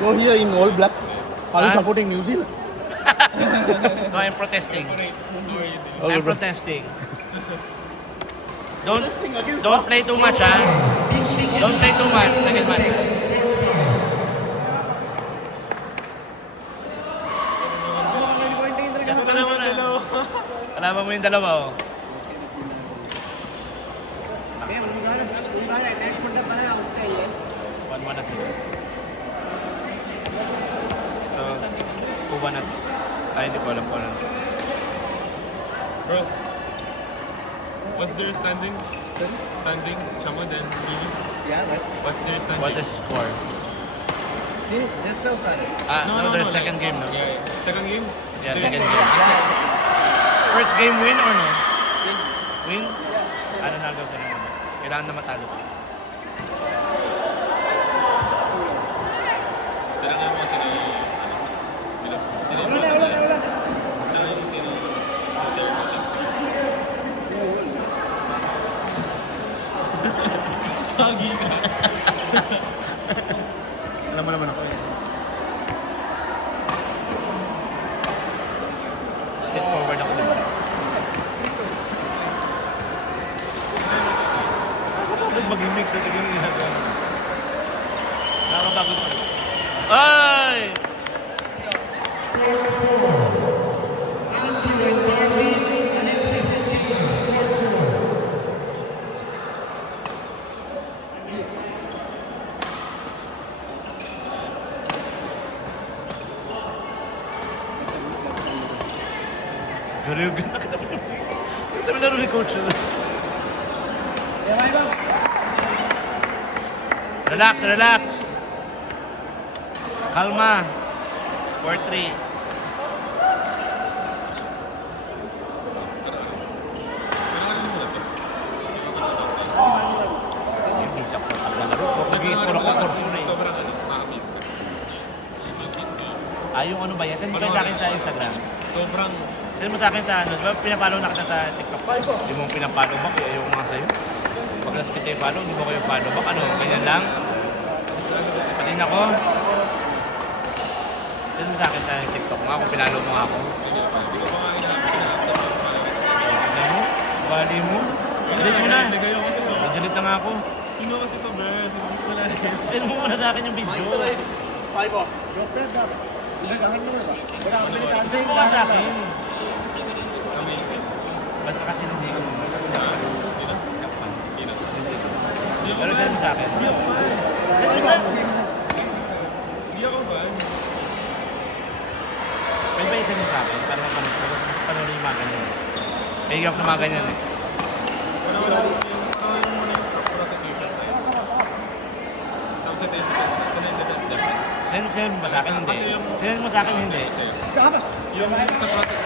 Go here in all blacks. Are you Huh? supporting New Zealand? No, I'm protesting. Okay, I'm bro. protesting. Don't Protesting against don't what? play too much, ha? Don't play too much. Second match. Just ko na muna. Kalaban mo yung dalawa, oh. One na sila. So, kuba na to. Ay, hindi ko alam kung ano. Bro, what's their standing? Standing, Chama, then Lily. Yeah, but What's their standing? What is the score? still just now started. No, there's second game, no? Yeah, second game? Yeah, So, second game. First game win or no? Win? Ano na gawin ka naman? Kailangan na matalo. Kailangan mo sino sino Kailangan mo sino Pagi ka. Alam mo naman ako eh. Step forward ako diba? Bakit mag-mix at yung ginagawa? Nakakapagod pa. Ay! Galing ka na. Kita mo laro ni coach. Relax, relax. Kalma. 4-3. Kailangan mo sila to. Nag-isip ko sa paglalaro. Nag-isip ko ako. Sobrang nakakabis ka. Yung ano ba yan? Send mo kayo sa akin sa Instagram. Sobrang Send mo sa akin sa ano. Diba pinapollow na kita sa TikTok? Hindi mo pinapollow back. Ayaw ko nga sa'yo. Pag nas kita yung follow, hindi mo kayo follow back. Ano? Ganyan lang? Patin ako. Send mo sa akin sa TikTok mo. Ako pinalo mo nga ako. hindi ko pa nga inaabot sa Tignan mo. Bali mo. Delete mo na. Nagay ako kasi to. Delete na nga ako. Sino kasi to, bro? Wala na yun. Send mo muna sa akin yung video. 5 off. Send mo nga sa akin. Sa main. Ba't ka kasi hindi ko? Hindi na? Hindi na. Hindi ako Pero ban. send mo sa akin. Send mo na. Hindi ako ban. Pwede ba isend mo sa akin? Para mapanood yung mga ganyan. Kaya ako sa mga ganyan eh. Panoorin mo muna yung prosecution tayo. Tapos ito yung defense. Ito na yung defense niya. Send mo ba sa akin? Hindi. Kasi yung- Send mo sa akin? Hindi. Yung sa process,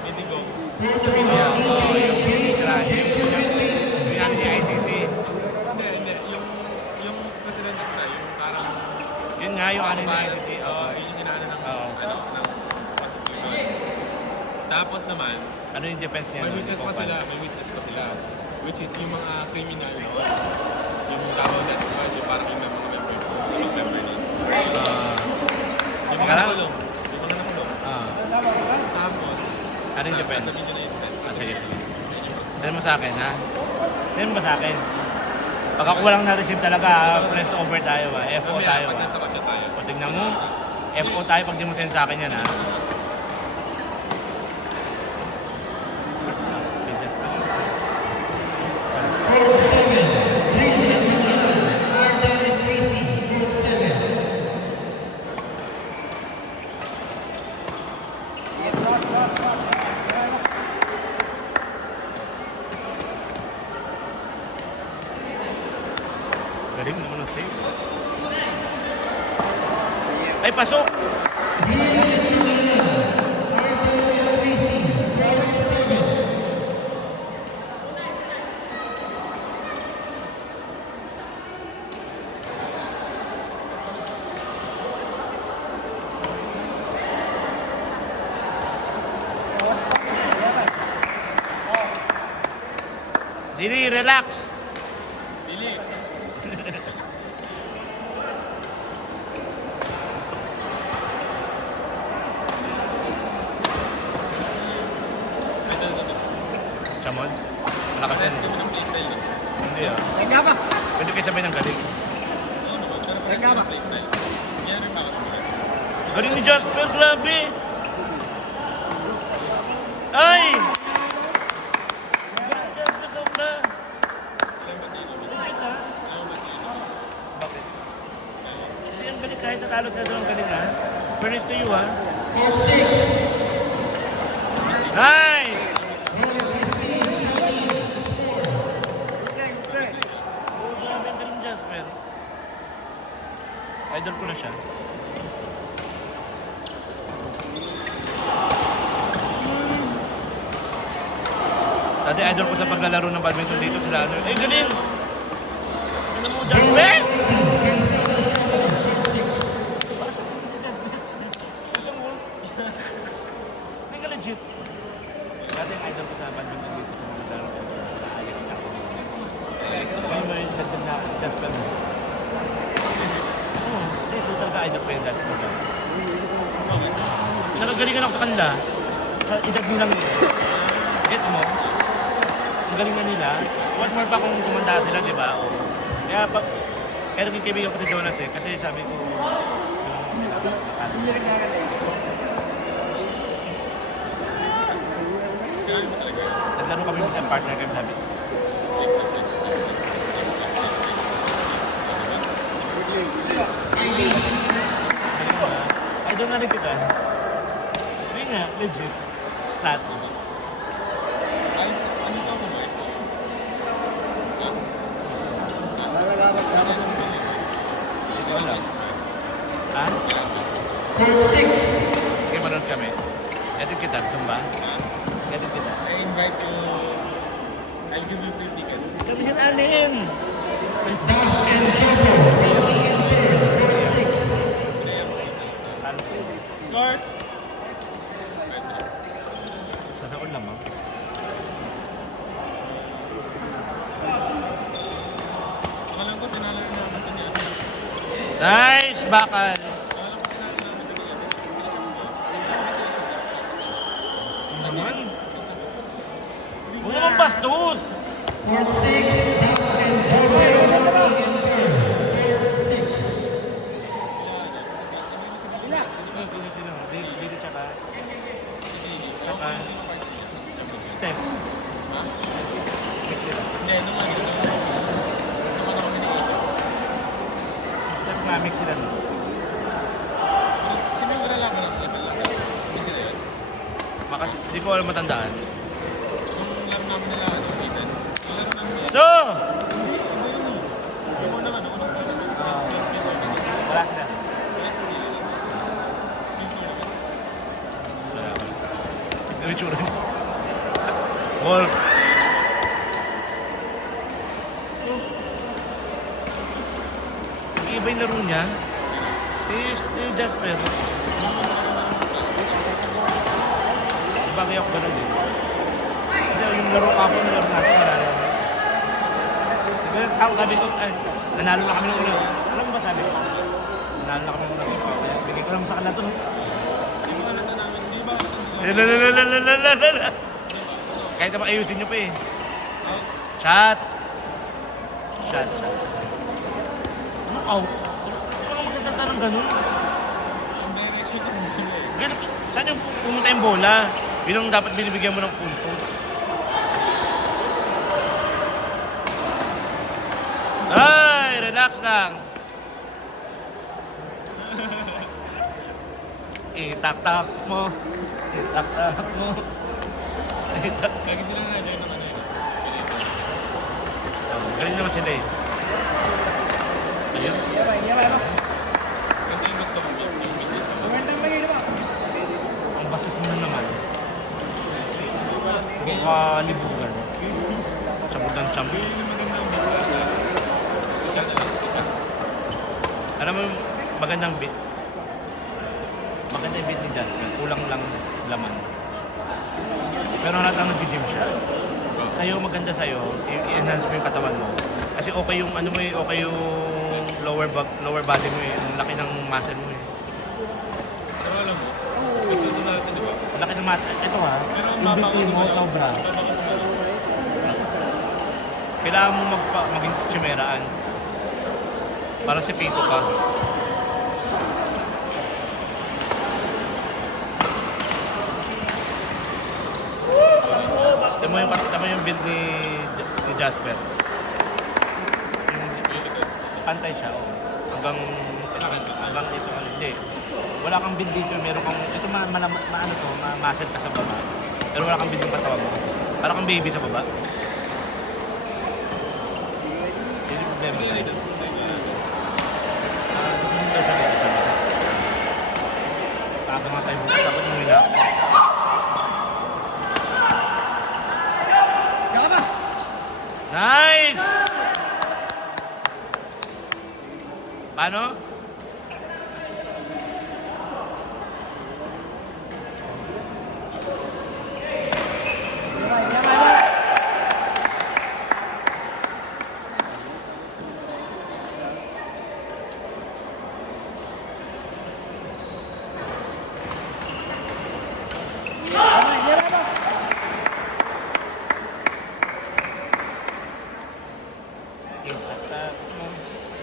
hindi ko. Yung ano niya, ICC. Hindi. Yung presidente ko siya, yung parang Yun nga yung ano niya, ICC. yung inaano ng Oo. ng prosecution. Tapos naman, Ano yung defense niya? may no? witness pa Hindi ko sila, may witness pa sila. Which is yung mga criminal, no? Yung tawag natin, yung parang yung mga member nun. Yung mga Karang- nakulong. Yung mga nakulong. Ah. Tapos, Ano yung defense? Sa video na yung defense. Ah, sige, sige. Send mo sa akin, ha? Send mo sa akin. Pag ako walang na-receive talaga, press over tayo, ha? FO Mamaya, tayo, pag ha? nasa kotse tayo. O, tignan mo. FO tayo pag di mo send sa akin yan, ha? Business pa rin. Galing naman ang save. Ay, pasok! Dili, relax. Pili. Chamon? Malakas yan. Kasi kami ng playstyle eh. Hindi ah. Teka ba? Pwede kayo sabay ng galing. Oo naman, pero parehas kami ng playstyle. Kaya rin bakit mo yan? Galing ni Jasper, grabe! Ay! Galing ni Jasper, sobra. Ilan ba tayo naman? Bakit ha? Ayaw ba tayo naman? Bakit? Hindi ang galing kahit natalo sila doon ang galing ha. Fairness to you ha. Nice! Oh, grabe ang galing ni Jasper. Idol ko na siya. Dati idol ko sa paglalaro ng badminton dito sila ano. Eh, galing! Ano mo, Jasper? Hindi ka legit. Dati ang idol ko sa badminton dito sa mga laro ko sa Alex Capo. Ngayon mo yung dagdag na Jasper mo. Oo, hindi. So talaga idol ko yung dati ko. Nakagalingan ako sa kanila. Sa edad nilang gets mo? Ang galing na nila. What more pa kung tumanda sila, di ba? O, kaya naging kaibigan ko si Jonas eh. Kasi sabi ko, Hindi rin kagad eh. Kailangan mo talaga yan. naglaro kami sa partner kami sabi. Galing mo ha? Idol na rin kita. Hindi nga, legit. Stat. Ayos, ano ka mo, Mark? Lalagabat dapat. Hindi ko alam. Ha? Okay, manood kami. Edit kita, Zumba. Edit kita. I invite you. I'll give you free tickets. Sabi yan, alin? Ano ko? Score! Sasaon lang, ma'am. Alam ko, tinalo na naman ito niya. Nice! Bakal! Alam ko, tinalo na naman ito niya. Naman? Huwag naman bastos! Dili tsaka Steph. Mix sila. Hindi, nung ano, nung ano kami naisip. Si Steph nga mix sila. Sinubra lang ko lang, level lang. Hindi sila yun. Makas, di ko alam matandaan. Nung laro namin nila, ano, Nathan. Nung laro namin nila. So! Hindi, iba yun eh. Yung unang ano, unang tournament sa skill tournament. Wala sila. Wala sa nila lang. Skill tournament. Wala. Ano yung tsura? Wolf. Iba yung laro niya. Si Jasper. Bagay ako ganun din. Kasi yung laro ako, nalaro natin, manalo kami. Diba, sabi ko, ay, nanalo na kami ng ulo. Alam mo ba sabi ko? Nanalo na kami ng ulo. Kaya bigay ko lang sa kanila to. Yung mga nata namin, di ba? Lalalalalalala. Kahit naman ayusin nyo pa eh. Shot. Shot. Ano out? Ano ka magsasalta ng ganun? Ang direction ng bola eh. Ganun, saan yung pumunta yung bola? Yun ang dapat binibigyan mo ng puntos. Ay, relax lang. Itak-tak mo. Itak-tak mo. Itak. Lagi sila na-join ng ano yun. Galing naman sila eh. Ayun. Ganito yung gusto kong game. Yung mid siya. Ang basis mo na naman. Puro kalibugan. Chamog ng chamog. Yun yung magandang bigla. Isa na lang. Alam mo, magandang beat. Maganda yung beat ni Jasper. Kulang lang laman. Pero halatang nag-gym siya. sa'yo, maganda sa'yo, i-enhance mo yung katawan mo. Kasi okay yung ano mo eh, okay yung lower body mo eh. Ang laki ng muscle mo eh. Pero alam mo, ito natin, di ba? Ang laki ng muscle. Ito ha, Pero ang yung baba ko BP mo, tumalaw. sobra. Baba ko tumalaw. Kailangan mo maging simeraan. Para si Pito ka. Tama yung build ni Jasper. Pantay siya. Oh. Hanggang ito. Hindi. Wala kang build dito. Meron kang, ito maano to, muscle ka sa baba. Pero wala kang build yung katawan mo. Para kang baby sa baba. Hindi problema. Sige, Lidl. Susunod daw siya dito. Tago nga tayo bukas. Dapat umuwi na ako. Nice! Paano?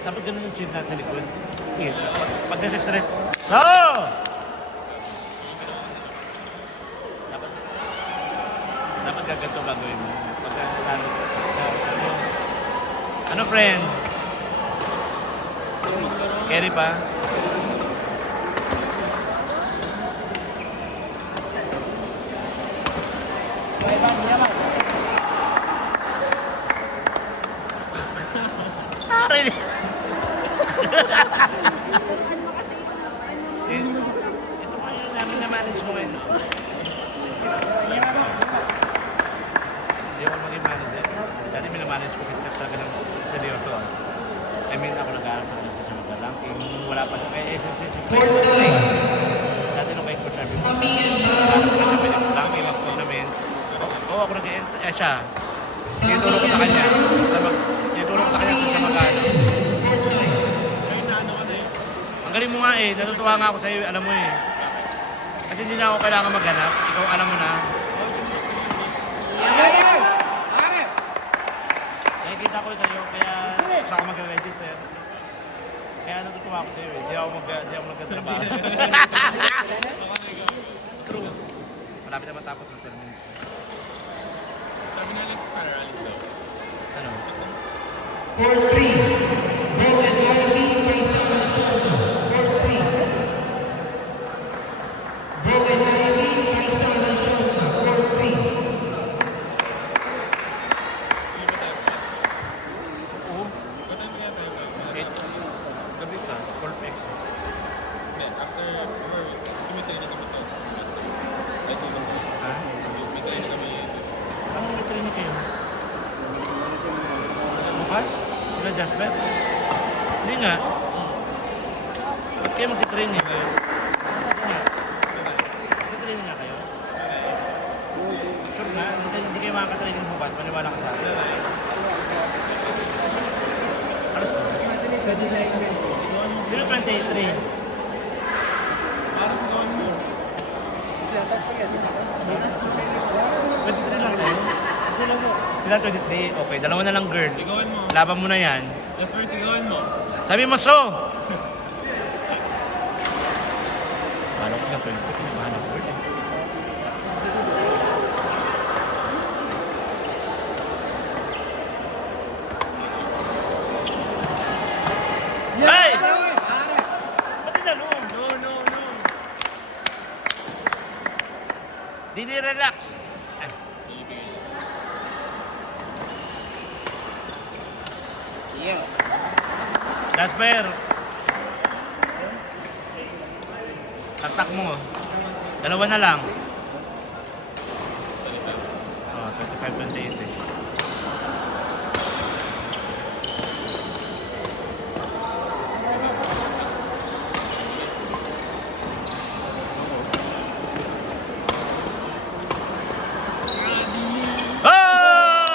Dapat ganun yung chin natin sa likod. Okay. Pag nasa-stress, dapat gaganto gagawin mo. Pag ano friend? Carry pa? Ito nga yung namin na-manage mo ngayon. Hindi ako maging manager. Dati minamanage ko kasi talaga ng seryoso. I mean, ako nag-aaral sa kanila sa mag-ranking. Wala pa nung kay SSS. Dati nung kay Coach Arvin. Ranking mag-tournament. Oo, ako nag-aaral. Siya. Tinuturo ko sa kanya. Tinuturo ko sa kanya kung siya mag-aaral. Ngayon na ano ka na eh. Ang galing mo nga eh, natutuwa nga ako sa'yo, alam mo eh. Kasi hindi na ako kailangan maghanap, ikaw alam mo na. Nakikita ko sa'yo, kaya gusto ako mag-register. Kaya natutuwa ako sa'yo eh, hindi ako nagtatrabaho. True. Malapit na matapos ng 12 minutes. Sabi ni Alex Ferralis daw. Ano? 8. Gabi ka, 12x. Hindi, after, symmetry na kami to. Ay, dito ko. Ha? May tayo na kami. Ano may training kayo? Bukas? Wala Jasper? Hindi nga. Ba't kayo magti-training? Hindi nga. Magti-training nga kayo? Sure na? Hindi kayo makaka-training bukas. Maniwala ka sa akin. Alas ko? 23. Para sa gawin mo. 23 lang kayo? Sila 23. Okay, dalawa na lang girl. Sigawin mo. Laban mo na yan. Jasper, sigawin mo. Sabi mo, so! Paano ko sila 23? Paano ko girl eh? Hey! Ba't tinalo? No. Dini relax. Jasper. Taktak mo. Dalawa na lang. Oh, 25-28 eh. Oh!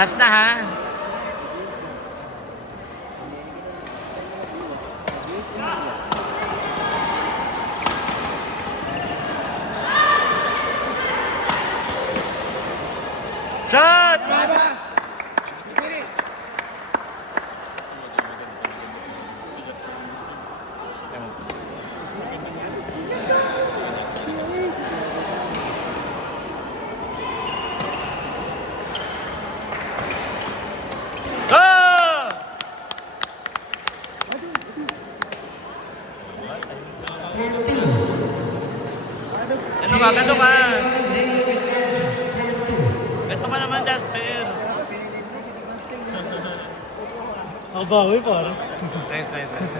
Last na ha. Shot! Go! Ano ka? Ganto ka? Ganto ka naman, Jasper. Abawi pare. Nice, nice, nice.